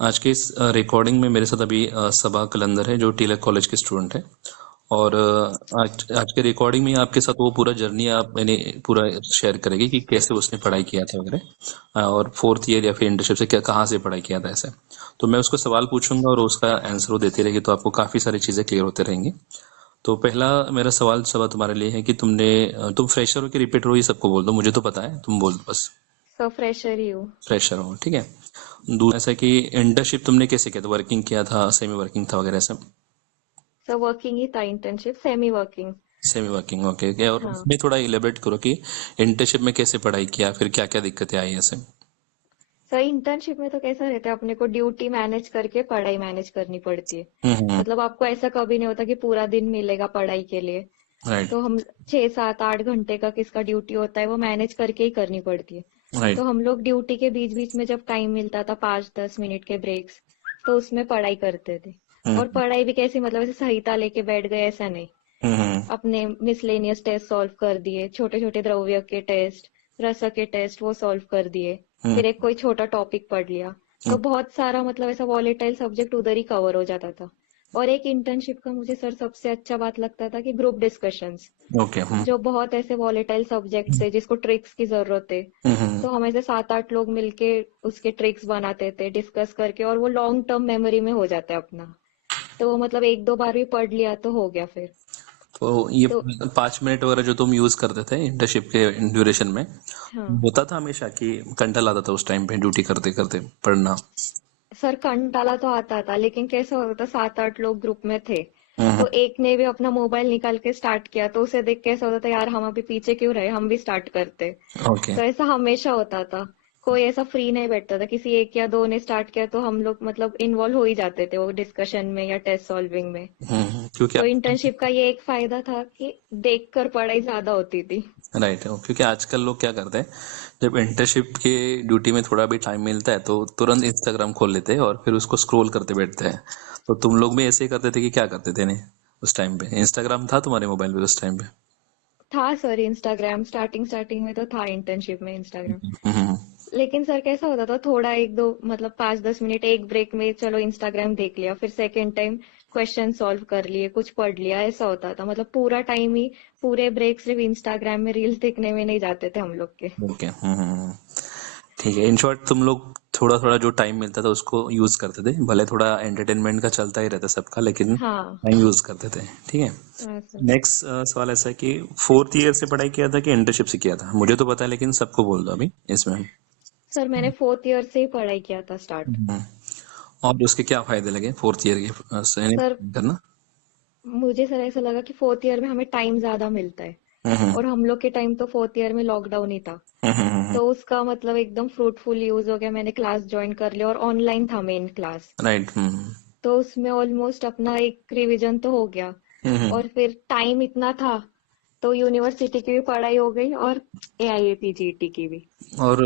आज के इस रिकॉर्डिंग में मेरे साथ अभी सबा कलंदर है जो टिलक कॉलेज के स्टूडेंट है। और आज आज के रिकॉर्डिंग में आपके साथ वो पूरा जर्नी आप मैंने पूरा शेयर करेगी कि कैसे उसने पढ़ाई किया था वगैरह, और फोर्थ ईयर या फिर इंटर्नशिप से क्या कहाँ से पढ़ाई किया था ऐसे। तो मैं उसको सवाल पूछूंगा और उसका आंसर वो देती रहेगी, तो आपको काफ़ी सारी चीज़ें क्लियर होते रहेंगी। तो पहला मेरा सवाल सबा तुम्हारे लिए है कि तुम फ्रेशर हो कि रिपीटर हो, ये सबको बोल दो, मुझे तो पता है, तुम बोल दो बस। सब फ्रेशर ही हूँ। फ्रेशर हो, ठीक है। दूसरा ऐसा कि इंटर्नशिप तुमने कैसे किया था, वर्किंग किया था, सेमी वर्किंग था वगैरह सब? सब वर्किंग ही था, internship semi working. Semi working, okay क्या। और हाँ इसमें थोड़ा इलेबरेट करो कि इंटर्नशिप में कैसे पढ़ाई किया, फिर क्या क्या दिक्कतें आई ऐसे। सर, इंटर्नशिप में तो कैसा रहता है, अपने को ड्यूटी मैनेज करके पढ़ाई मैनेज करनी पड़ती है। हम्म। मतलब आपको ऐसा कभी नहीं होता कि पूरा दिन मिलेगा पढ़ाई के लिए। राइट। तो हम 6 7 8 घंटे का किसका ड्यूटी होता है वो मैनेज करके ही करनी पड़ती है। राइट। तो हम लोग ड्यूटी के बीच बीच में जब टाइम मिलता था 5 10 मिनट के ब्रेक्स, तो उसमें पढ़ाई करते थे। और हम्म। पढ़ाई भी कैसी, मतलब ऐसे संहिता लेके बैठ गए ऐसा नहीं। हम्म। अपने मिसलेनियस टेस्ट सॉल्व कर दिए, छोटे छोटे द्रव्य के टेस्ट, रस के टेस्ट वो सॉल्व कर दिए। हम्म। फिर एक कोई छोटा टॉपिक पढ़ लिया। तो बहुत सारा मतलब ऐसा वॉलेटाइल सब्जेक्ट उधर ही कवर हो जाता था। और एक इंटर्नशिप का मुझे सर सबसे अच्छा बात लगता था कि ग्रुप डिस्कशंस, ओके। जो बहुत ऐसे वॉलेटाइल सब्जेक्ट्स है जिसको ट्रिक्स की जरूरत है। हम्म। तो हम ऐसे 7 8 लोग मिलके उसके ट्रिक्स बनाते थे डिस्कस करके, और वो लॉन्ग टर्म मेमोरी में हो जाता है अपना। तो वो मतलब 1 2 बार भी पढ़ लिया तो हो गया फिर। तो ये तो 5 मिनट वगैरह जो तुम यूज करते थे इंटर्नशिप के ड्यूरेशन में, हाँ होता था हमेशा कि कंटा लाता था उस टाइम पे ड्यूटी करते करते पढ़ना? सर, कंटाला तो आता था, लेकिन कैसा होता था, 7 8 लोग ग्रुप में थे। हम्म। तो एक ने भी अपना मोबाइल निकाल के स्टार्ट किया तो उसे देख के ऐसा होता था, यार हम अभी पीछे क्यों रहे, हम भी स्टार्ट करते। ओके। तो ऐसा हमेशा होता था। कोई ऐसा फ्री नहीं बैठता था, किसी एक या दो ने स्टार्ट किया तो हम लोग मतलब इन्वॉल्व हो ही जाते थे वो डिस्कशन में या टेस्ट सॉल्विंग में। क्योंकि तो इंटर्नशिप का ये एक फायदा था कि देखकर पढ़ाई ज्यादा होती थी। राइट है, क्योंकि आजकल लोग क्या करते हैं, जब इंटर्नशिप के ड्यूटी में थोड़ा भी टाइम मिलता है तो तुरंत इंस्टाग्राम खोल लेते हैं और फिर उसको स्क्रॉल करते बैठते हैं। तो तुम लोग भी ऐसे ही करते थे कि क्या करते थे? नहीं, उस टाइम पे इंस्टाग्राम था तुम्हारे मोबाइल पे उस टाइम पे? था सर इंस्टाग्राम, स्टार्टिंग स्टार्टिंग में तो था इंटर्नशिप में इंस्टाग्राम। हम्म। लेकिन सर कैसा होता था, थोड़ा एक दो मतलब 5 10 मिनट एक ब्रेक में चलो इंस्टाग्राम देख लिया, फिर सेकेंड टाइम क्वेश्चन सॉल्व कर लिए, कुछ पढ़ लिया, ऐसा होता था। मतलब पूरा टाइम ही, पूरे ब्रेक सिर्फ इंस्टाग्राम में रील्स देखने में नहीं जाते थे हम लोग के। ओके। ठीक है, इन शॉर्ट तुम लोग थोड़ा थोड़ा जो टाइम मिलता था उसको यूज करते थे, भले थोड़ा एंटरटेनमेंट का चलता ही रहता सबका, लेकिन हाँ टाइम यूज करते थे। ठीक है। हाँ सर। नेक्स्ट सवाल ऐसा है कि फोर्थ ईयर से पढ़ाई किया था कि इंटर्नशिप से किया था? मुझे तो पता है लेकिन सबको बोल दो अभी इसमें। सर मैंने 4th ईयर से ही पढ़ाई किया था स्टार्ट। हम्म। और उसके क्या फायदे लगे फोर्थ ईयर के से सर करना? मुझे सर ऐसा लगा कि 4th ईयर में हमें टाइम ज्यादा मिलता है। हम्म। और हम लोग के टाइम तो 4th ईयर में लॉकडाउन ही था। हम्म। तो उसका मतलब एकदम फ्रूटफुल यूज हो गया, मैंने क्लास ज्वाइन कर लिया और ऑनलाइन था मेन क्लास। राइट। तो उसमें ऑलमोस्ट अपना एक रिवीजन तो हो गया। हम्म। और फिर टाइम इतना था, तो यूनिवर्सिटी की भी पढ़ाई हो गई और AIAPGT की भी। और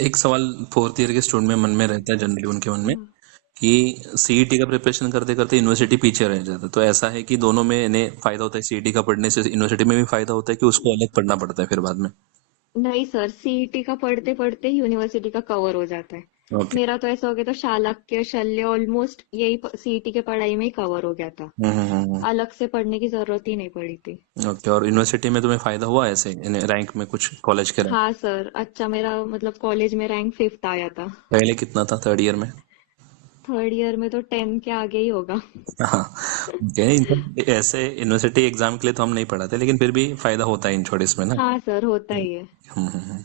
एक सवाल फोर्थ ईयर के स्टूडेंट में मन में रहता है, जनरली उनके मन में, हाँ कि सीईटी का प्रिपरेशन करते करते यूनिवर्सिटी पीछे रह जाता है। तो ऐसा है कि दोनों में इन्हें फायदा होता है, सीईटी का पढ़ने से यूनिवर्सिटी में भी फायदा होता है, कि उसको अलग पढ़ना पड़ता है फिर बाद में? नहीं सर, CET का पढ़ते पढ़ते यूनिवर्सिटी का कवर हो जाता है। ओके। मेरा तो ऐसा हो गया था, शालाक्य शल्य ऑलमोस्ट यही CET के पढ़ाई में ही कवर हो गया था। हम्म। अलग से पढ़ने की जरूरत ही नहीं पड़ी थी। ओके, और यूनिवर्सिटी में तुम्हें फायदा हुआ ऐसे इन्हें रैंक में, कुछ कॉलेज के रैंक? हाँ सर, अच्छा मेरा मतलब कॉलेज में रैंक 5th आया था। पहले कितना था थर्ड ईयर में? 3rd ईयर में तो 10 के आगे ही होगा। हाँ। ओके, ऐसे यूनिवर्सिटी एग्जाम के लिए तो हम नहीं पढ़ाते, लेकिन फिर भी फायदा होता है इन छोटे इसमें ना। हाँ सर, होता ही है। हम्म।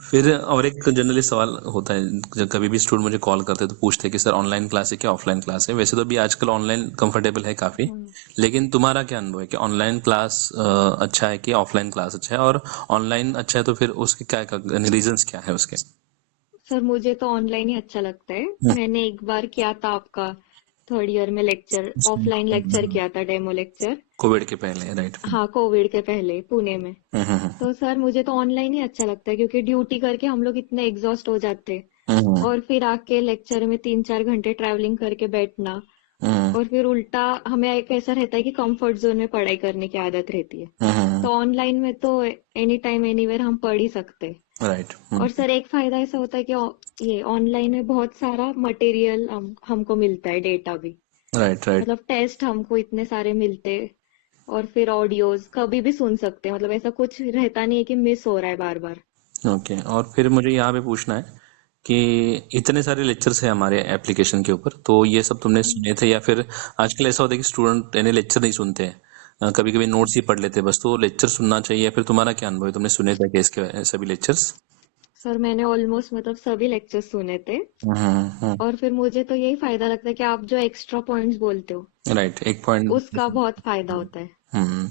फिर और एक जनरली सवाल होता है, जब कभी भी स्टूडेंट मुझे कॉल करते हैं तो पूछते हैं कि सर ऑनलाइन क्लास है क्या ऑफलाइन क्लास है? वैसे तो अभी आजकल ऑनलाइन कंफर्टेबल है काफ़ी, हाँ। लेकिन तुम्हारा क्या अनुभव है कि ऑनलाइन क्लास अच्छा है कि ऑफलाइन क्लास अच्छा है? और ऑनलाइन अच्छा है तो फिर उसके क्या रीजंस क्या है उसके? सर मुझे तो ऑनलाइन ही अच्छा लगता है। मैंने एक बार किया था आपका 3rd ईयर में लेक्चर, ऑफलाइन लेक्चर किया था, डेमो लेक्चर। कोविड के पहले, राइट? हाँ, कोविड के पहले पुणे में। तो सर मुझे तो ऑनलाइन ही अच्छा लगता है, क्योंकि ड्यूटी करके हम लोग इतने एग्जॉस्ट हो जाते हैं। हम्म। और फिर आके लेक्चर में 3 4 घंटे ट्रैवलिंग करके बैठना। हम्म। और फिर उल्टा हमें एक ऐसा रहता है कि कंफर्ट जोन में पढ़ाई करने की आदत रहती है। हम्म। तो ऑनलाइन में तो एनी टाइम एनीवेयर हम पढ़ ही सकते हैं। राइट। और सर एक फायदा ऐसा होता है कि ये ऑनलाइन में बहुत सारा मटेरियल हमको मिलता है, डेटा भी। Right, right. मतलब टेस्ट हमको इतने सारे मिलते, और फिर ऑडियोज कभी भी सुन सकते हैं, मतलब ऐसा कुछ रहता नहीं है कि मिस हो रहा है बार बार। ओके, और फिर मुझे यहाँ पे पूछना है कि इतने सारे लेक्चर्स हैं हमारे एप्लीकेशन के ऊपर, तो ये सब तुमने सुने थे या फिर आजकल ऐसा होता है कि स्टूडेंट यानी लेक्चर नहीं सुनते हैं, कभी कभी नोट्स ही पढ़ लेते हैं बस, तो लेक्चर सुनना चाहिए या फिर तुम्हारा क्या अनुभव है, तुमने सुने थे क्या इसके सभी लेक्चर्स? सर मैंने ऑलमोस्ट मतलब सभी लेक्चर सुने थे, हम्म। और फिर मुझे तो यही फायदा लगता है कि आप जो एक्स्ट्रा पॉइंट्स बोलते हो राइट, एक पॉइंट। उसका बहुत फायदा होता है। हम्म।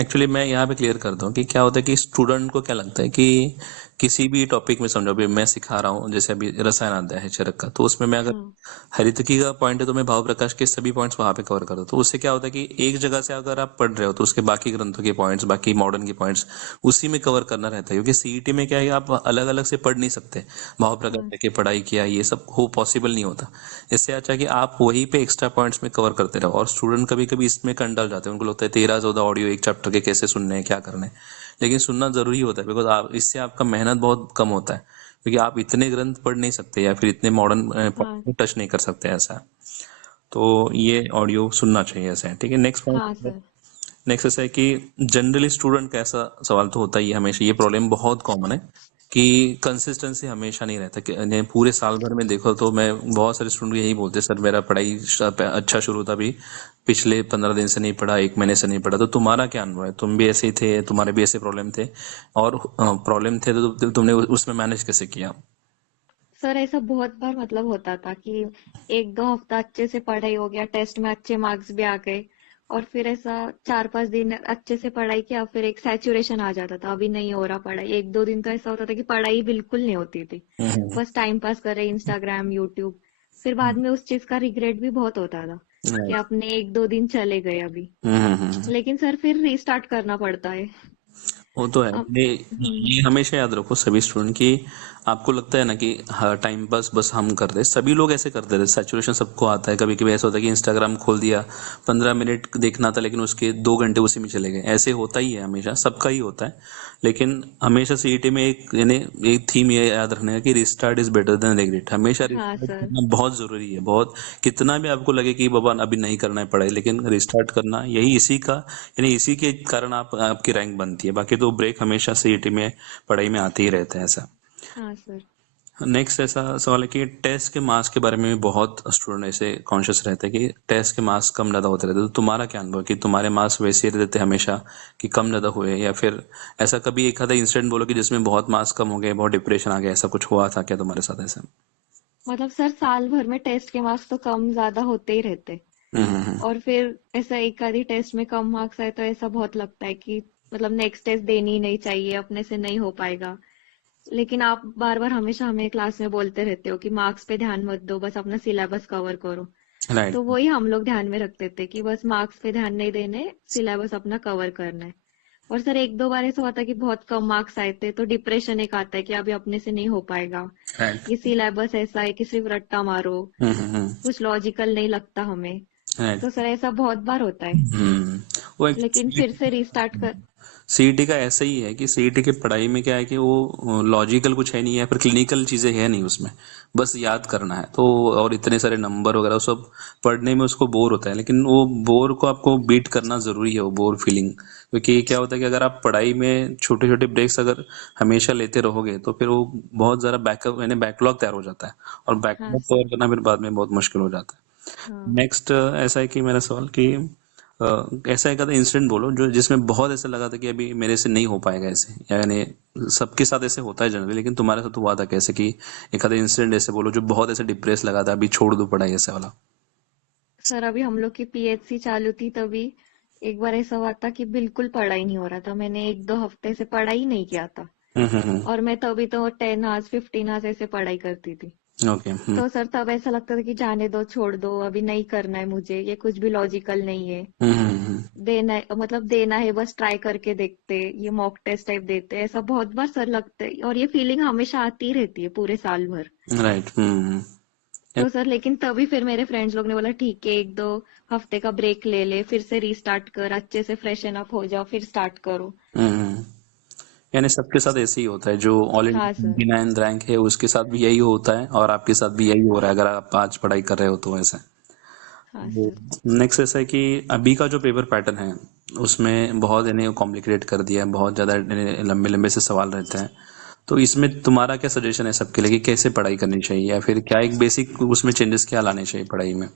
एक्चुअली मैं यहाँ पे क्लियर करता हूँ कि क्या होता है कि स्टूडेंट को क्या लगता है कि किसी भी टॉपिक में, समझो अभी मैं सिखा रहा हूँ, जैसे अभी रसायन अध्याय है चरक का, तो उसमें मैं अगर हाँ हरितकी का पॉइंट है तो मैं भाव प्रकाश के सभी पॉइंट्स वहां पे कवर करता हूँ, तो उससे क्या होता है कि एक जगह से अगर आप पढ़ रहे हो तो उसके बाकी ग्रंथों के पॉइंट्स, बाकी मॉडर्न के पॉइंट्स उसी में कवर करना रहता है, क्योंकि सीईटी में क्या है, आप अलग अलग से पढ़ नहीं सकते, भाव हाँ प्रकाश की पढ़ाई किया ये सब हो पॉसिबल नहीं होता। इससे अच्छा है कि आप वहीं पे एक्स्ट्रा पॉइंट्स में कवर करते रहो, और स्टूडेंट कभी कभी इसमें कंटाल जाते हैं, उनको लगता है 13-14 ऑडियो एक चैप्टर के कैसे सुनने हैं, क्या करने हैं। लेकिन सुनना जरूरी होता है, बिकॉज आप इससे आपका मेहनत बहुत कम होता है, क्योंकि आप इतने ग्रंथ पढ़ नहीं सकते या फिर इतने मॉडर्न हाँ टच नहीं कर सकते ऐसा। तो ये ऑडियो सुनना चाहिए ऐसा है, ठीक है। नेक्स्ट हाँ पॉइंट, सर। नेक्स्ट ऐसा है कि जनरली स्टूडेंट का ऐसा सवाल तो होता ही है हमेशा, ये प्रॉब्लम बहुत कॉमन है कि कंसिस्टेंसी हमेशा नहीं रहता, कि यानी पूरे साल भर में देखो तो मैं बहुत सारे स्टूडेंट यही बोलते हैं, सर मेरा पढ़ाई अच्छा शुरू था, अभी पिछले 15 दिन से नहीं पढ़ा, एक महीने से नहीं पढ़ा। तो तुम्हारा क्या अनुभव है, तुम भी ऐसे ही थे, तुम्हारे भी ऐसे प्रॉब्लम थे, और प्रॉब्लम थे तो तुमने उसमें मैनेज कैसे किया? सर ऐसा बहुत बार मतलब होता था कि एक दो हफ्ता अच्छे से पढ़ाई हो गया, टेस्ट में अच्छे मार्क्स भी आ गए, और फिर ऐसा 4-5 दिन अच्छे से पढ़ाई किया, फिर एक सैचुरेशन आ जाता था, अभी नहीं हो रहा पढ़ाई। एक दो दिन तो ऐसा होता था कि पढ़ाई बिल्कुल नहीं होती थी, हम्म। बस टाइम पास कर रहे इंस्टाग्राम यूट्यूब। फिर बाद में उस चीज का रिग्रेट भी बहुत होता था कि राइट। अपने एक दो दिन चले गए अभी। हम्म। लेकिन सर फिर रीस्टार्ट करना पड़ता है। वो तो है। अब ये हमेशा याद रखो सभी स्टूडेंट की, आपको लगता है ना कि हर टाइम पास बस हम कर रहे हैं, सभी लोग ऐसे करते रहे, सैचुरेशन सबको आता है। कभी कभी ऐसा होता है कि इंस्टाग्राम खोल दिया, 15 मिनट देखना था लेकिन उसके 2 घंटे उसी में चले गए, ऐसे होता ही है, हमेशा सबका ही होता है। लेकिन हमेशा सीईटी में एक यानी एक थीम ये याद रखने का कि restart is better than regret, हमेशा हाँ रिस्टार्ट सर। करना बहुत जरूरी है, बहुत। कितना भी आपको लगे कि बाबा अभी नहीं करना है पढ़ाई, लेकिन रिस्टार्ट करना यही इसी का, यानी इसी के कारण आप आपकी रैंक बनती है, बाकी तो ब्रेक हमेशा सीईटी में पढ़ाई में आते ही रहते हैं ऐसा। हाँ सर। नेक्स्ट ऐसा सवाल है कि टेस्ट के मार्क्स के बारे में भी बहुत स्टूडेंट ऐसे कॉन्शियस रहते हैं कि टेस्ट के मार्क्स कम ज्यादा होते रहते हैं, तो तुम्हारा क्या अनुभव है कि तुम्हारे मार्क्स वैसे ही रहते हैं हमेशा, कि कम ज्यादा हुए, या फिर ऐसा कभी एक आधा इंसिडेंट बोलो कि जिसमें बहुत मार्क्स कम हो गए, बहुत डिप्रेशन आ गया, ऐसा कुछ हुआ था क्या तुम्हारे साथ ऐसा? मतलब सर साल भर में टेस्ट के मार्क्स तो कम ज्यादा होते ही रहते, हम्म। और फिर ऐसा एक आधी टेस्ट में कम मार्क्स आए तो ऐसा बहुत लगता है कि मतलब नेक्स्ट टेस्ट देनी ही नहीं चाहिए, अपने से नहीं हो पाएगा। लेकिन आप बार बार हमेशा हमें क्लास में बोलते रहते हो कि मार्क्स पे ध्यान मत दो, बस अपना सिलेबस कवर करो। राइट। तो वही हम लोग ध्यान में रखते थे कि बस मार्क्स पे ध्यान नहीं देने, सिलेबस अपना कवर करना है। और सर एक दो बार ऐसा हुआ था कि बहुत कम मार्क्स आए थे, तो डिप्रेशन एक आता है कि अभी अपने से नहीं हो पाएगा, राइट। ये सिलेबस ऐसा है कि सिर्फ रट्टा मारो, हम्म। कुछ लॉजिकल नहीं लगता हमें। राइट। तो सर ऐसा बहुत बार होता है, वो एक लेकिन फिर से रीस्टार्ट कर। सीईटी का ऐसा ही है कि सीईटी की पढ़ाई में क्या है कि वो लॉजिकल कुछ है नहीं है, फिर क्लिनिकल चीजें है नहीं उसमें, बस याद करना है तो। और इतने सारे नंबर वगैरह वो सब पढ़ने में उसको बोर होता है, लेकिन वो बोर को आपको बीट करना जरूरी है, वो बोर फीलिंग। क्योंकि क्या होता है कि अगर आप पढ़ाई में छोटे छोटे ब्रेक्स अगर हमेशा लेते रहोगे तो फिर वो बहुत ज़्यादा बैकअप यानी बैकलॉग तैयार हो जाता है, और हाँ बैकलॉग सर। कवर करना फिर बाद में बहुत मुश्किल हो जाता है। हाँ नेक्स्ट ऐसा है कि मेरा सवाल कि ऐसा एक आधा इंसिडेंट बोलो जो जिसमें बहुत ऐसा लगा था कि अभी मेरे से नहीं हो पाएगा ऐसे, यानी सबके साथ ऐसे होता है जनरली, लेकिन तुम्हारे साथ हुआ था कैसे, कि एक आधा इंसिडेंट ऐसे बोलो जो बहुत ऐसे डिप्रेस लगा था, अभी छोड़ दो पढ़ाई ऐसे वाला। सर, अभी हम लोग की पीएचसी चालू थी तभी एक बार ऐसा हुआ था कि बिल्कुल पढ़ाई नहीं हो रहा था, मैंने एक दो हफ्ते से पढ़ाई नहीं किया था। हम्म। और मैं तभी तो 10 आवर्स 15 आवर्स ऐसे पढ़ाई करती थी। ओके। तो सर तब ऐसा लगता था कि जाने दो, छोड़ दो, अभी नहीं करना है मुझे, ये कुछ भी लॉजिकल नहीं है। हम्म। देना है मतलब देना है, बस ट्राई करके देखते, ये मॉक टेस्ट टाइप देते, ऐसा बहुत बार सर लगता है, और ये फीलिंग हमेशा आती रहती है पूरे साल भर। राइट। तो सर लेकिन तभी फिर मेरे फ्रेंड्स लोग ने बोला ठीक है, एक दो हफ्ते का ब्रेक ले ले, फिर से रीस्टार्ट कर, अच्छे से फ्रेशन अप हो जाओ, फिर स्टार्ट करो। हम्म। यानी सबके साथ ऐसे ही होता है, जो ऑल हाँ इंडिया सर। 29 रैंक है उसके साथ भी यही होता है और आपके साथ भी यही हो रहा है अगर आप आज पढ़ाई कर रहे हो तो ऐसा। हाँ वो सर। नेक्स्ट ऐसा है कि अभी का जो पेपर पैटर्न है उसमें बहुत इन्हें कॉम्प्लिकेटेड कर दिया है, बहुत ज़्यादा लंबे लंबे से सवाल रहते हैं। तो इसमें तुम्हारा क्या सजेशन है सबके लिए कि कैसे पढ़ाई करनी चाहिए, या फिर क्या एक बेसिक उसमें चेंजेस क्या लाने चाहिए पढ़ाई में?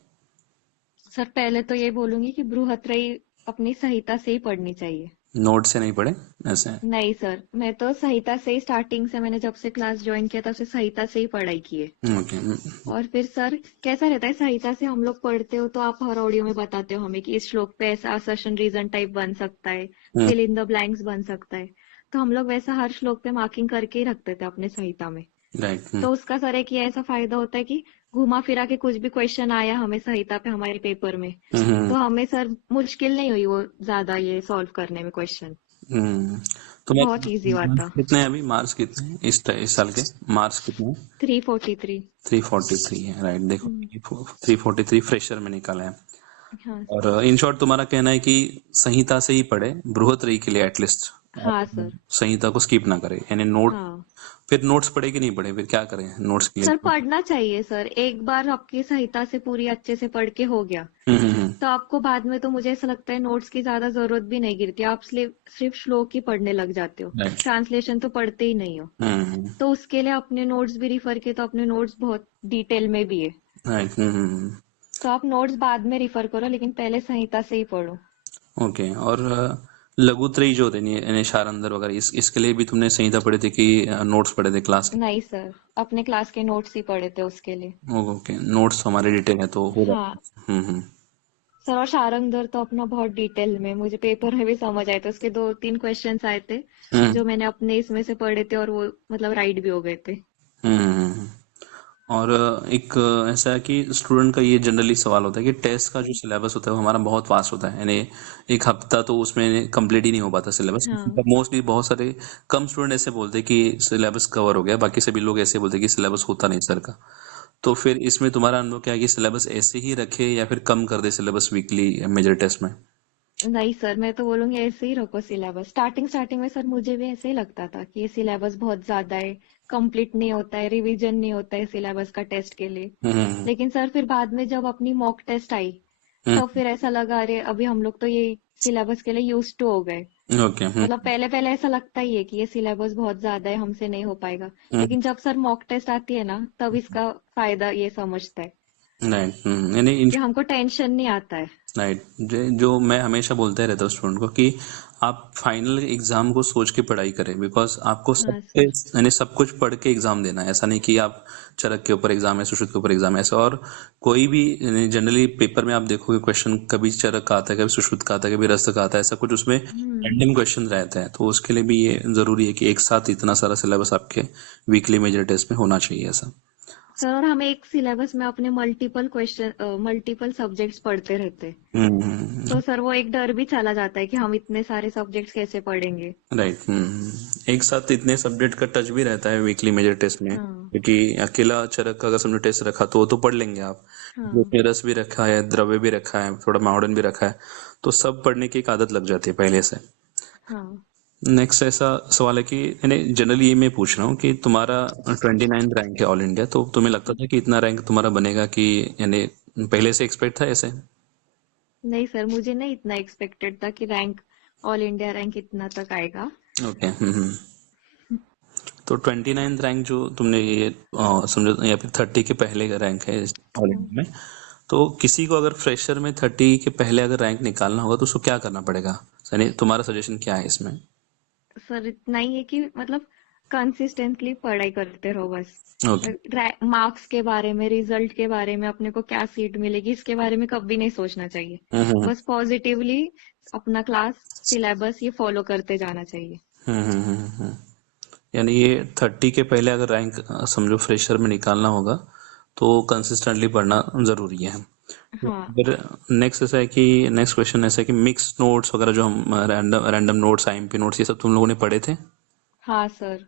सर पहले तो ये बोलूंगी कि बृहत्त्रयी अपनी संहिता से ही पढ़नी चाहिए। नोट से नहीं पढ़े ऐसे? नहीं सर, मैं तो संहिता से ही स्टार्टिंग से, मैंने जब से क्लास ज्वाइन किया तब से संहिता से ही पढ़ाई की है। ओके। और फिर सर कैसा रहता है, संहिता से हम लोग पढ़ते हो तो आप हर ऑडियो में बताते हो हमें कि इस श्लोक पे ऐसा असर्शन रीजन टाइप बन सकता है, फिल इन द ब्लैंक्स बन सकता है। तो हम लोग वैसा हर श्लोक पे मार्किंग करके ही रखते थे अपने संहिता में। राइट। तो उसका सर एक ये ऐसा फायदा होता है कि घुमा फिरा के कुछ भी क्वेश्चन आया हमें संहिता पे हमारे पेपर में, तो हमें सर मुश्किल नहीं हुई वो ज्यादा ये सॉल्व करने में क्वेश्चन। बहुत इजी तुम्हारे हुआ मार्क्स था। कितने हैं अभी? मार्क्स कितने हैं इस साल के? मार्क्स कितने हैं? 343। 343 है, राइट। देखो, 343 फ्रेशर में निकाला है। हाँ सर। और इन शॉर्ट तुम्हारा कहना है कि संहिता से ही पढ़े बृहत के लिए एटलीस्ट, हाँ सर। संहिता को स्किप ना करे, यानी नोट। हाँ फिर नोट्स पढ़े कि नहीं पढ़े, फिर क्या करें नोट्स के सर, लिए? पढ़ना चाहिए सर। एक बार आपकी संहिता से पूरी अच्छे से पढ़ के हो गया हम्म। तो आपको बाद में तो मुझे ऐसा लगता है नोट्स की ज्यादा जरूरत भी नहीं गिरती। आप सिर्फ श्लोक ही पढ़ने लग जाते हो, राइट। ट्रांसलेशन तो पढ़ते ही नहीं हो। हम्म। तो उसके लिए अपने नोट्स भी रिफर किए, तो अपने नोट्स बहुत डिटेल में भी है। राइट। तो आप नोट्स बाद में रिफर करो, लेकिन पहले संहिता से ही पढ़ो। ओके। और लघुत्रयी जो होते हैं यानी शारंदर वगैरह, इसके लिए भी तुमने संहिता पढ़े थे कि नोट्स पढ़े थे क्लास के? नहीं सर, अपने क्लास के नोट्स ही पढ़े थे उसके लिए। ओके, नोट्स हमारे डिटेल है तो हो हाँ जाता है। सर, और शारंगधर तो अपना बहुत डिटेल में मुझे पेपर में भी समझ आए थे। उसके 2-3 क्वेश्चंस आए थे हम्म। जो मैंने अपने इसमें से पढ़े थे, और वो मतलब राइट भी हो गए थे। हम्म। और एक ऐसा है कि स्टूडेंट का ये जनरली सवाल होता है कि टेस्ट का जो सिलेबस होता है वो हमारा बहुत वास्ट होता है, यानी एक हफ्ता तो उसमें कंप्लीट ही नहीं हो पाता सिलेबस। हाँ। मोस्टली बहुत सारे कम स्टूडेंट ऐसे बोलते हैं कि सिलेबस कवर हो गया, बाकी सभी लोग ऐसे बोलते हैं कि सिलेबस होता नहीं सर का। तो फिर इसमें तुम्हारा अनुभव क्या है कि सिलेबस ऐसे ही रखे या फिर कम कर दे सिलेबस वीकली मेजर टेस्ट में? नहीं सर, मैं तो बोलूंगी ऐसे ही रखो सिलेबस। स्टार्टिंग स्टार्टिंग में सर मुझे भी ऐसे ही लगता था कि ये सिलेबस बहुत ज्यादा है, कंप्लीट नहीं होता है, रिवीजन नहीं होता है सिलेबस का टेस्ट के लिए। हम्म। लेकिन सर फिर बाद में जब अपनी मॉक टेस्ट आई, तब हम्म। फिर ऐसा लगा अरे अभी हम लोग तो ये सिलेबस के लिए यूज टू हो गए। ओके। मतलब पहले पहले ऐसा लगता ही है कि ये सिलेबस बहुत ज्यादा है, हमसे नहीं हो पाएगा। हम्म। लेकिन जब सर मॉक टेस्ट आती है ना, तब इसका फायदा ये समझता है राइट। यानी इन कि हमको टेंशन नहीं आता है। राइट। जो मैं हमेशा बोलता ही रहता हूँ स्टूडेंट को कि आप फाइनल एग्जाम को सोच के पढ़ाई करें, बिकॉज आपको सब हाँ सर। यानी सब कुछ पढ़ के एग्जाम देना है। ऐसा नहीं कि आप चरक के ऊपर एग्जाम है, सुश्रुत के ऊपर एग्जाम है, ऐसा। और कोई भी जनरली पेपर में आप देखोगे क्वेश्चन कभी चरक का आता है, कभी सुश्रुत का आता है, कभी रस्त का आता है, ऐसा कुछ उसमें हम्म। रैंडम क्वेश्चन रहते हैं। तो उसके लिए भी ये जरूरी है कि एक साथ इतना सारा सिलेबस आपके वीकली मेजर टेस्ट में होना चाहिए ऐसा। सर और हमें एक सिलेबस में अपने मल्टीपल सब्जेक्ट्स पढ़ते रहते हैं। हम्म। तो सर वो एक डर भी चला जाता है कि हम इतने सारे सब्जेक्ट्स कैसे पढ़ेंगे। राइट। एक साथ इतने सब्जेक्ट का टच भी रहता है वीकली मेजर टेस्ट में, हाँ। क्योंकि अकेला चरक का अगर समझो टेस्ट रखा तो वो तो पढ़ लेंगे आप। जो हाँ। उसमें रस भी रखा है, द्रव्य भी रखा है, थोड़ा मॉडर्न भी रखा है, तो सब पढ़ने की एक आदत लग जाती है पहले से। हाँ। नेक्स्ट ऐसा सवाल है कि यानी जनरली ये मैं पूछ रहा हूँ कि तुम्हारा 29 रैंक है ऑल इंडिया, तो तुम्हें लगता था कि इतना रैंक तुम्हारा बनेगा कि यानी पहले से एक्सपेक्ट था ऐसे? नहीं सर, मुझे नहीं इतना एक्सपेक्टेड था कि रैंक, ऑल इंडिया रैंक इतना तक आएगा। ओके। तो 29 रैंक जो तुमने ये समझो, या फिर 30 के पहले का रैंक है ऑल हाँ। इंडिया में, तो किसी को अगर फ्रेशर में 30 के पहले अगर रैंक निकालना होगा तो उसको क्या करना पड़ेगा? यानी तुम्हारा सजेशन क्या है इसमें? सर इतना ही है कि मतलब कंसिस्टेंटली पढ़ाई करते रहो बस। ओके। मार्क्स के बारे में, रिजल्ट के बारे में, अपने को क्या सीट मिलेगी, इसके बारे में कभी नहीं सोचना चाहिए। हम्म। बस पॉजिटिवली अपना क्लास सिलेबस ये फॉलो करते जाना चाहिए। हम्म। यानी ये 30 के पहले अगर रैंक समझो फ्रेशर में निकालना होगा तो कंसिस्टेंटली पढ़ना जरूरी है। हाँ। फिर नेक्स्ट ऐसा है कि नेक्स्ट क्वेश्चन ऐसा है कि मिक्स नोट्स वगैरह जो हम random random notes, IMP notes, ये सब तुम लोगों ने पढ़े थे? हाँ सर।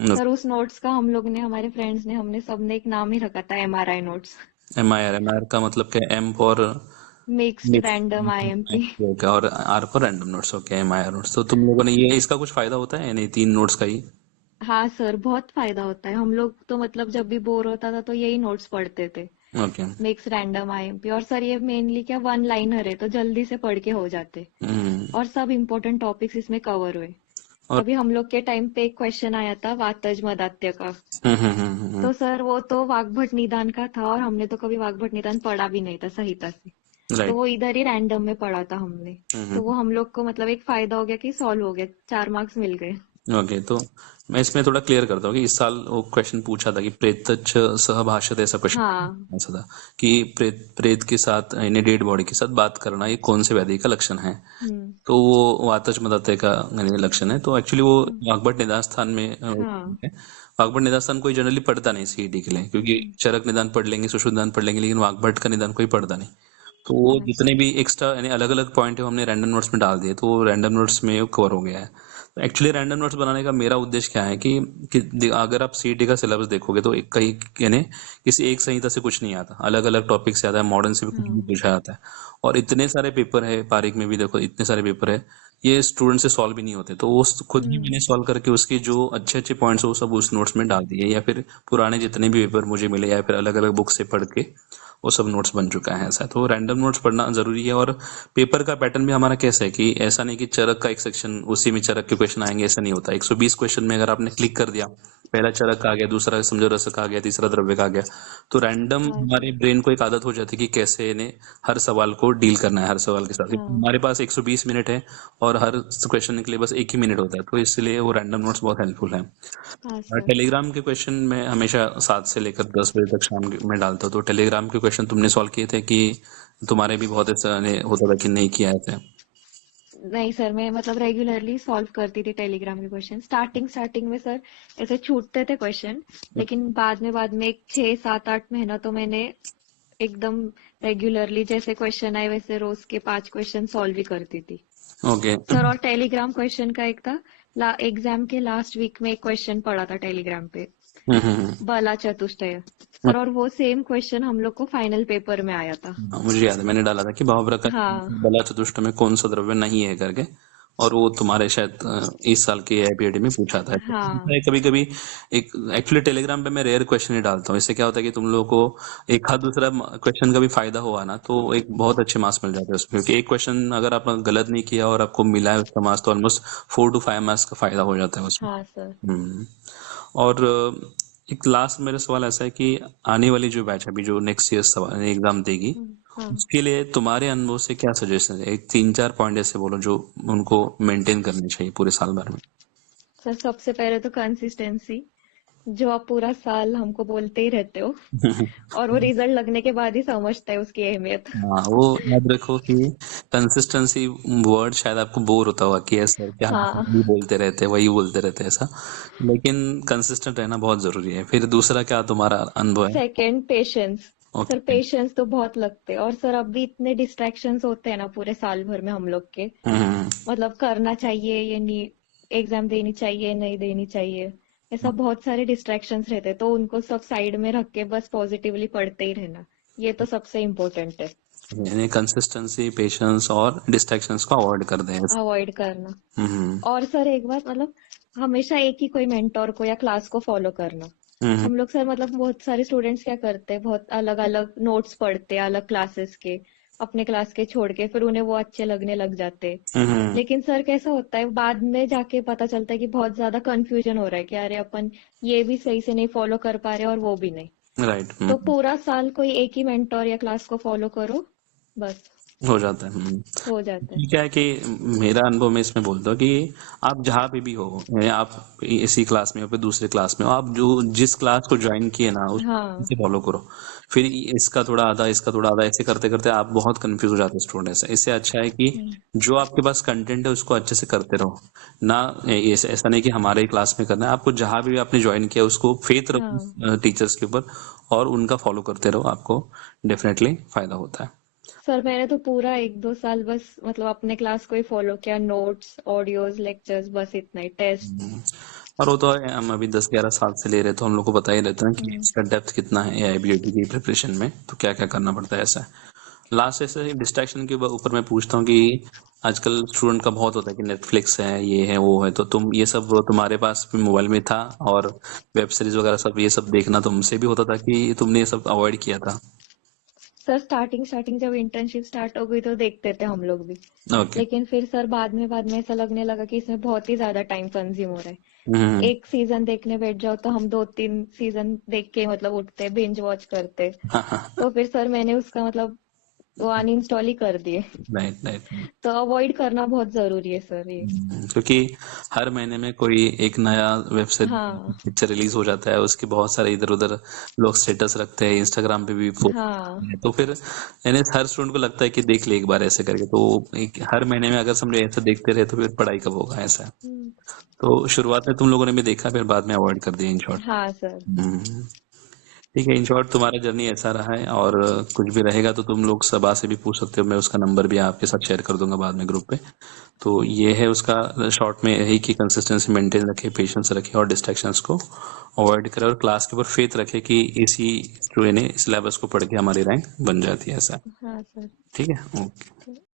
सर उस नोट्स का हम लोग ने, हमारे फ्रेंड्स ने, हमने सबने एक नाम ही रखा था, MRI notes. M I R का मतलब क्या? M for mixed random IMP. Okay, और R for random notes, okay, M I R notes. तो तुम लोगों ने ये इसका कुछ फायदा होता है यानी 3 नोट्स का ही? हाँ सर, बहुत फायदा होता है। हम लोग तो मतलब जब भी बोर होता था तो यही नोट्स पढ़ते थे, ओके। Mix random IMP. और सर ये मेनली क्या वन लाइनर है तो जल्दी से पढ़ के हो जाते, हम्म। और सब इम्पोर्टेंट टॉपिक्स इसमें कवर हुए। और अभी हम लोग के टाइम पे एक क्वेश्चन आया था वातज मदात्य का। हम्म। तो सर वो तो वाग्भट निदान का था, और हमने तो कभी वाग्भट निदान पढ़ा भी नहीं था संहिता से। तो राइट। वो इधर ही रैंडम में पढ़ा था हमने। तो वो हम लोग को मतलब एक फायदा हो गया कि सॉल्व हो गया, 4 मार्क्स मिल गए। ओके, तो मैं इसमें थोड़ा क्लियर करता हूँ कि इस साल वो क्वेश्चन पूछा था कि प्रेतच्छ सह भाषते, ऐसा हाँ। क्वेश्चन ऐसा था कि प्रेत प्रेत के साथ यानी डेड बॉडी के साथ बात करना ये कौन से व्याधि का लक्षण है? हम्म। तो वो वातज मदाते का यानी लक्षण है। तो एक्चुअली वो हम्म, वाग्भट निदान स्थान में हाँ। है। वाग्भट निदान स्थान कोई जनरली पढ़ता नहीं सीईटी के लिए, क्योंकि हम्म, चरक निदान पढ़ लेंगे, सुश्रुत निदान पढ़ लेंगे, लेकिन वाग्भट का निदान कोई पढ़ता नहीं। तो वो हाँ जितने सर। भी एक्स्ट्रा यानी अलग अलग पॉइंट है वो हमने रैंडम नोट्स में डाल दिए, तो वो रैंडम नोट्स में कवर हो गया है। तो एक्चुअली रैंडम नोट्स बनाने का मेरा उद्देश्य क्या है कि अगर आप सीईटी का सिलेबस देखोगे तो एक कहीं यानी किसी एक संहिता से कुछ नहीं आता, अलग अलग टॉपिक से आता है, मॉडर्न से भी कुछ भी हाँ। पूछा जाता है। और इतने सारे पेपर है, पारिक में भी देखो इतने सारे पेपर है, ये स्टूडेंट से सॉल्व भी नहीं होते। तो वो खुद ही मैंने हम्म। सॉल्व करके उसके जो अच्छे अच्छे पॉइंट्स वो सब उस नोट्स में डाल दिए, या फिर पुराने जितने भी पेपर मुझे मिले या फिर अलग अलग बुक से पढ़ के वो सब नोट्स बन चुका है ऐसा। तो रैंडम नोट्स पढ़ना जरूरी है। और पेपर का पैटर्न भी हमारा कैसा है कि ऐसा नहीं कि चरक का एक सेक्शन उसी में चरक के क्वेश्चन आएंगे, ऐसा नहीं होता। 120 क्वेश्चन में अगर आपने क्लिक कर दिया, पहला चरक का आ गया, दूसरा समझो रस का आ गया, तीसरा द्रव्य का आ गया, तो रैंडम हाँ हमारे सर। ब्रेन को एक आदत हो जाती है कि कैसे इन्हें हर सवाल को डील करना है, हर सवाल के साथ, क्योंकि हाँ। हमारे पास 120 मिनट है और हर क्वेश्चन के लिए बस एक ही मिनट होता है। तो इसलिए वो रैंडम नोट्स बहुत हेल्पफुल है। हाँ सर। टेलीग्राम के क्वेश्चन मैं हमेशा 7 से लेकर 10 बजे तक शाम में डालता हूँ। तो टेलीग्राम के क्वेश्चन तुमने सॉल्व किए थे कि तुम्हारे भी बहुत ऐसा होता था कि नहीं किया है? नहीं सर, मैं मतलब रेगुलरली सॉल्व करती थी टेलीग्राम के क्वेश्चन। स्टार्टिंग स्टार्टिंग में सर ऐसे छूटते थे क्वेश्चन, लेकिन बाद में एक 6 7 8 महीना तो मैंने एकदम रेगुलरली जैसे क्वेश्चन आए वैसे रोज के 5 क्वेश्चन सॉल्व भी करती थी ओके। सर। और टेलीग्राम क्वेश्चन का एक था, एग्जाम के लास्ट वीक में एक क्वेश्चन पढ़ा था टेलीग्राम पे, हम्म। बला चतुष्टय सर। और वो सेम क्वेश्चन हम लोग को फाइनल पेपर में आया था। हाँ, मुझे याद है मैंने डाला था कि भावप्रकाश हाँ। बला चतुष्ट में कौन सा द्रव्य नहीं है करके। और वो तुम्हारे शायद इस साल के आईपीएडी में पूछा था। हाँ। कभी कभी एक एक्चुअली टेलीग्राम पे मैं रेयर क्वेश्चन ही डालता हूँ। इससे क्या होता है कि तुम लोगों को एक हाथ दूसरा क्वेश्चन का भी फायदा हुआ ना, तो एक बहुत अच्छे मार्क्स मिल जाते हैं उसमें। क्योंकि एक क्वेश्चन अगर आपने गलत नहीं किया और आपको मिला है उसका मार्क्स, तो ऑलमोस्ट 4 to 5 मार्क्स का फायदा हो जाता है उसमें। हाँ सर। हम्म। और एक लास्ट मेरा सवाल ऐसा है कि आने वाली जो बैच है अभी जो नेक्स्ट ईयर सवाल एग्जाम देगी, हाँ उसके लिए तुम्हारे अनुभव से क्या सजेशन है? एक 3 4 पॉइंट ऐसे बोलो जो उनको मेंटेन करने चाहिए पूरे साल भर में। सर, सबसे पहले तो कंसिस्टेंसी, जो आप पूरा साल हमको बोलते ही रहते हो, और वो रिजल्ट लगने के बाद ही समझते हैं उसकी अहमियत। हाँ, वो याद रखो कि कंसिस्टेंसी वर्ड शायद आपको बोर होता होगा कि सर क्या हाँ। वही बोलते रहते हैं, वही बोलते रहते हैं ऐसा, लेकिन कंसिस्टेंट रहना बहुत जरूरी है। फिर दूसरा क्या तुम्हारा अनुभव है? Second, patience. Sir okay. Patience तो बहुत लगते हैं, और सर अभी इतने डिस्ट्रैक्शंस होते हैं ना पूरे साल भर में हम लोग के, हम्म। मतलब करना चाहिए ये नहीं, एग्जाम देनी चाहिए नहीं देनी चाहिए, ऐसा बहुत सारे डिस्ट्रैक्शंस रहते हैं। तो उनको सब साइड में रख के बस पॉजिटिवली पढ़ते ही रहना, ये तो सबसे इम्पोर्टेंट है। यानी कंसिस्टेंसी, पेशेंस और डिस्ट्रैक्शंस को अवॉइड कर दें। अवॉइड करना। हम्म। और सर एक बात, मतलब हमेशा एक ही कोई मेंटोर को या क्लास को फॉलो करना। हम्म। हम लोग सर मतलब बहुत सारे स्टूडेंट्स क्या करते हैं, बहुत अलग अलग नोट्स पढ़ते हैं अलग क्लासेस के, अपने क्लास के छोड़ के, फिर उन्हें वो अच्छे लगने लग जाते हैं। हम्म। लेकिन सर कैसा होता है, बाद में जाके पता चलता है कि बहुत ज्यादा कंफ्यूजन हो रहा है कि अरे अपन ये भी सही से नहीं फॉलो कर पा रहे और वो भी नहीं। राइट। तो पूरा साल कोई एक ही मेंटोर या क्लास को फॉलो करो, बस हो जाता है। हो जाता है। ये क्या है कि मेरा अनुभव मैं इसमें बोलता हूँ कि आप जहाँ पे भी हो, आप इसी क्लास में हो फिर दूसरे क्लास में हो, आप जो जिस क्लास को ज्वाइन किए ना हाँ। उसे फॉलो करो। फिर इसका थोड़ा आधा, इसका थोड़ा आधा, ऐसे करते करते आप बहुत कंफ्यूज हो जाते हैं स्टूडेंट से। इससे अच्छा है कि हम्म, जो आपके पास कंटेंट है उसको अच्छे से करते रहो ना। ऐसा नहीं कि हमारे ही क्लास में करना है, आपको जहाँ भी आपने ज्वाइन किया उसको फेथ हाँ रखो टीचर्स के ऊपर और उनका फॉलो करते रहो, आपको डेफिनेटली फायदा होता है। सर, मैंने तो पूरा 1 2 साल बस मतलब अपने क्लास को ही फॉलो किया, नोट्स ऑडियोज लेक्चर्स, बस इतना ही, टेस्ट। और वो तो है, हम अभी 10 11 साल से ले रहे तो हम लोग को पता ही रहता है कि हम्म। इसका डेप्थ कितना है एआईबीएटी की प्रिपरेशन में, तो क्या क्या करना पड़ता है ऐसा। लास्ट ऐसे डिस्ट्रैक्शन के ऊपर मैं पूछता हूँ कि आजकल स्टूडेंट का बहुत होता है कि नेटफ्लिक्स है, ये है, वो है, तो तुम ये सब तुम्हारे पास भी मोबाइल में था, और वेब सीरीज वगैरह सब ये सब देखना तुमसे भी होता था कि तुमने ये सब अवॉइड किया था? सर स्टार्टिंग स्टार्टिंग जब इंटर्नशिप स्टार्ट हो गई तो देखते थे हम लोग भी। ओके। लेकिन फिर सर बाद में ऐसा लगने लगा कि इसमें बहुत ही ज्यादा टाइम कंज्यूम हो रहा है। हम्म। एक सीजन देखने बैठ जाओ तो हम 2-3 सीजन देख के मतलब उठते, बिंज वॉच करते। हाँ हाँ। तो फिर सर मैंने उसका मतलब वो अनइंस्टॉल ही कर दिए। Right right. तो अवॉइड करना बहुत जरूरी है सर ये। क्योंकि हर महीने में कोई एक नया वेब हाँ। पिक्चर रिलीज हो जाता है, उसके बहुत सारे इधर उधर लोग स्टेटस रखते हैं, इंस्टाग्राम पे भी पोस्ट करते हाँ। हैं, तो फिर यानी हर स्टूडेंट को लगता है कि देख ले एक बार ऐसे करके, तो हर महीने में अगर हम ऐसे देखते रहे तो फिर पढ़ाई कब होगा, ऐसा है। हम्म, तो शुरुआत में तुम लोगों ने भी देखा, फिर बाद में अवॉइड कर दिया इन शॉर्ट। हाँ सर। ठीक है, इन शॉर्ट तुम्हारा जर्नी ऐसा रहा है, और कुछ भी रहेगा तो तुम लोग सबा से भी पूछ सकते हो, मैं उसका नंबर भी आपके साथ शेयर कर दूंगा बाद में ग्रुप पे। तो ये है उसका शॉर्ट में यही कि कंसिस्टेंसी मेंटेन रखे, पेशेंस रखे, और डिस्ट्रैक्शंस को अवॉइड करे, और क्लास के ऊपर फेथ रखे कि इसी जो है सिलेबस को पढ़ के हमारी रैंक बन जाती है, ऐसा। हाँ सर। ठीक है, ओके।